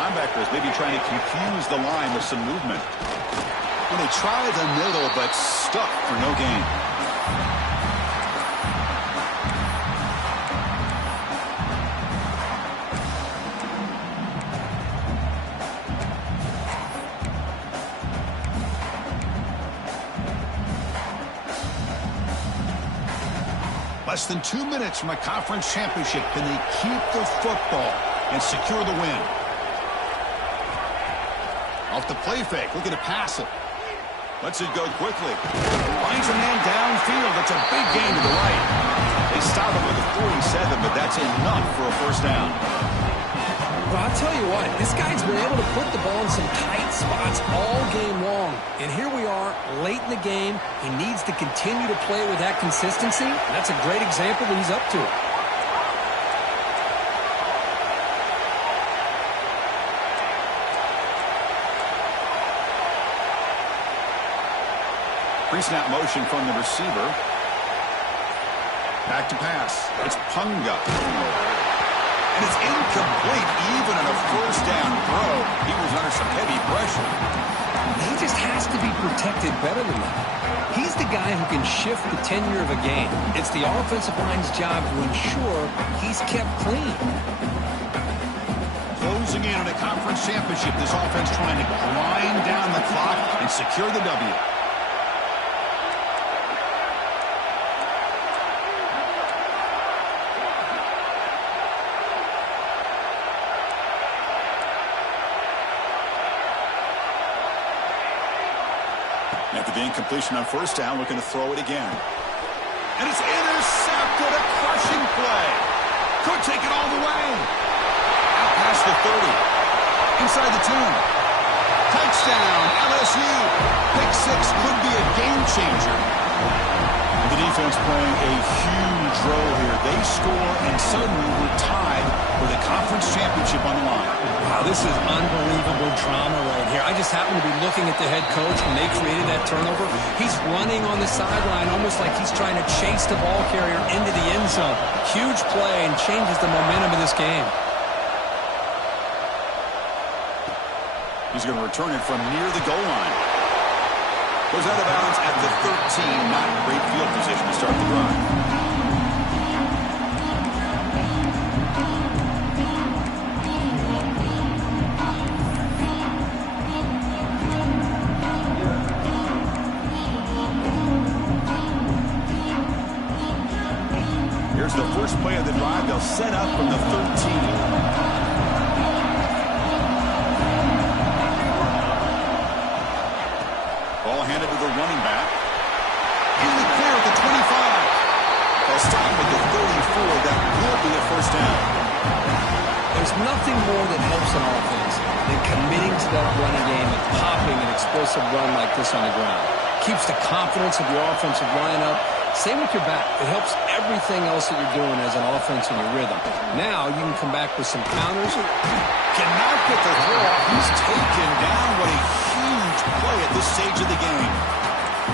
linebacker is maybe trying to confuse the line with some movement. When they try the middle, but stuck for no gain. Less than 2 minutes from a conference championship. Can they keep the football and secure the win? Off the play fake, looking to pass it. Lets it go quickly. Finds a man downfield. That's a big gain to the right. They stop him with a 47, but that's enough for a first down. Well, I'll tell you what, this guy's been able to put the ball in some tight spots all game long. And here we are, late in the game. He needs to continue to play with that consistency. That's a great example that he's up to it. Pre-snap motion from the receiver. Back to pass. It's Punga. And it's incomplete, even on a first down throw. He was under some heavy pressure. He just has to be protected better than that. He's the guy who can shift the tenure of a game. It's the offensive line's job to ensure he's kept clean. Closing in on a conference championship, this offense trying to grind down the clock and secure the W. After the incompletion on first down, looking to throw it again. And it's intercepted, a crushing play. Could take it all the way. Out past the 30. Inside the 10. Touchdown, LSU. Pick six could be a game changer. The defense playing a huge role here. They score, and suddenly we're tied with a conference championship on the line. Wow, this is unbelievable drama right here. I just happen to be looking at the head coach when they created that turnover. He's running on the sideline almost like he's trying to chase the ball carrier into the end zone. Huge play and changes the momentum of this game. He's going to return it from near the goal line. Goes out of bounds at the 13. Not great field position to start the drive. Here's the first play of the drive. They'll set up from the 13. Ball handed to the running back. In the clear at the 25. They'll stop at the 34. That will be a first down. There's nothing more that helps an offense than committing to that running game and popping an explosive run like this on the ground. Keeps the confidence of your offensive line up. Same with your back. It helps everything else that you're doing as an offense in your rhythm. Now you can come back with some counters. Cannot get the throw off. He's taken down. What a huge play at this stage of the game.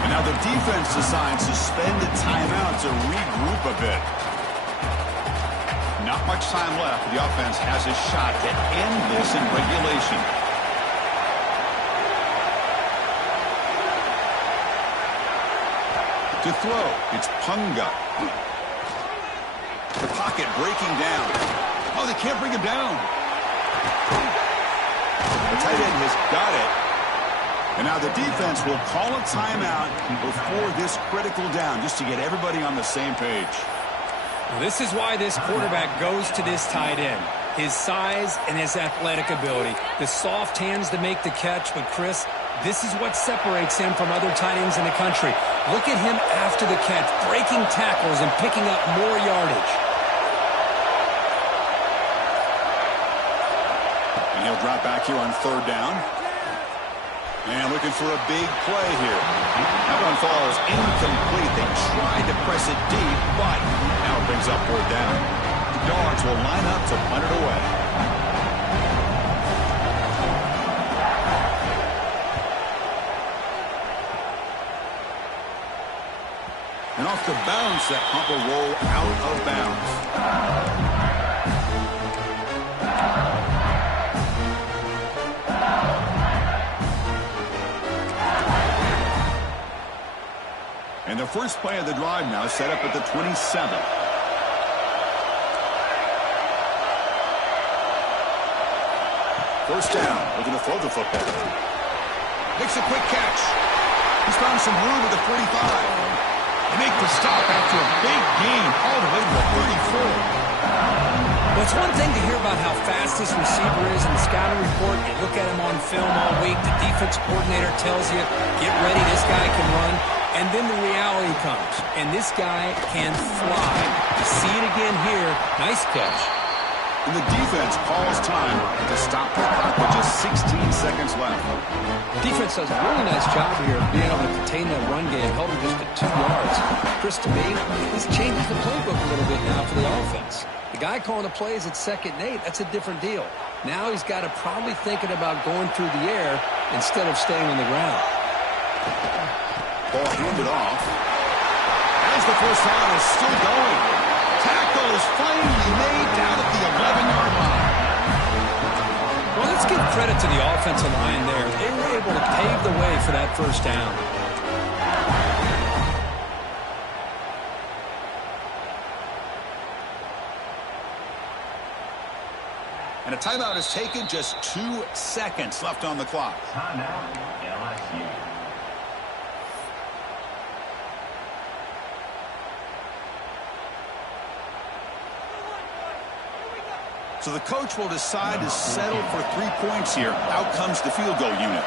And now the defense decides to spend a timeout to regroup a bit. Not much time left. The offense has a shot to end this in regulation. To throw, it's Punga. The pocket breaking down. Oh, they can't bring him down. The tight end has got it. And now the defense will call a timeout before this critical down, just to get everybody on the same page. Well, this is why this quarterback goes to this tight end. His size and his athletic ability. The soft hands to make the catch, but Chris, this is what separates him from other tight ends in the country. Look at him after the catch, breaking tackles and picking up more yardage. And he'll drop back here on third down. And looking for a big play here. That one falls incomplete. They tried to press it deep, but now it brings up fourth down. The Dogs will line up to punt it away. And off the bounce, that pump will roll out of bounds. And the first play of the drive now set up at the 27. First down, looking to throw the football. Makes a quick catch. He's found some room at the 45. They make the stop after a big gain all the way to the 34. Well, it's one thing to hear about how fast this receiver is in the scouting report. You look at him on film all week. The defense coordinator tells you, get ready, this guy can run. And then the reality comes, and this guy can fly. You see it again here. Nice catch. And the defense calls time to stop the clock with just 16 seconds left. Defense does a really nice job here of being able to contain that run game, held him just at 2 yards. Chris, to me, this changes the playbook a little bit now for the offense. The guy calling the plays at 2nd and 8, that's a different deal. Now he's got to probably thinking about going through the air instead of staying on the ground. Ball handed off. As the first down is still going. Tackle is finally made down at the 11-yard line. Well, let's give credit to the offensive line there. They were able to pave the way for that first down. And a timeout is taken, just 2 seconds left on the clock. Timeout, LSU. So the coach will decide to settle for 3 points here. Out comes the field goal unit.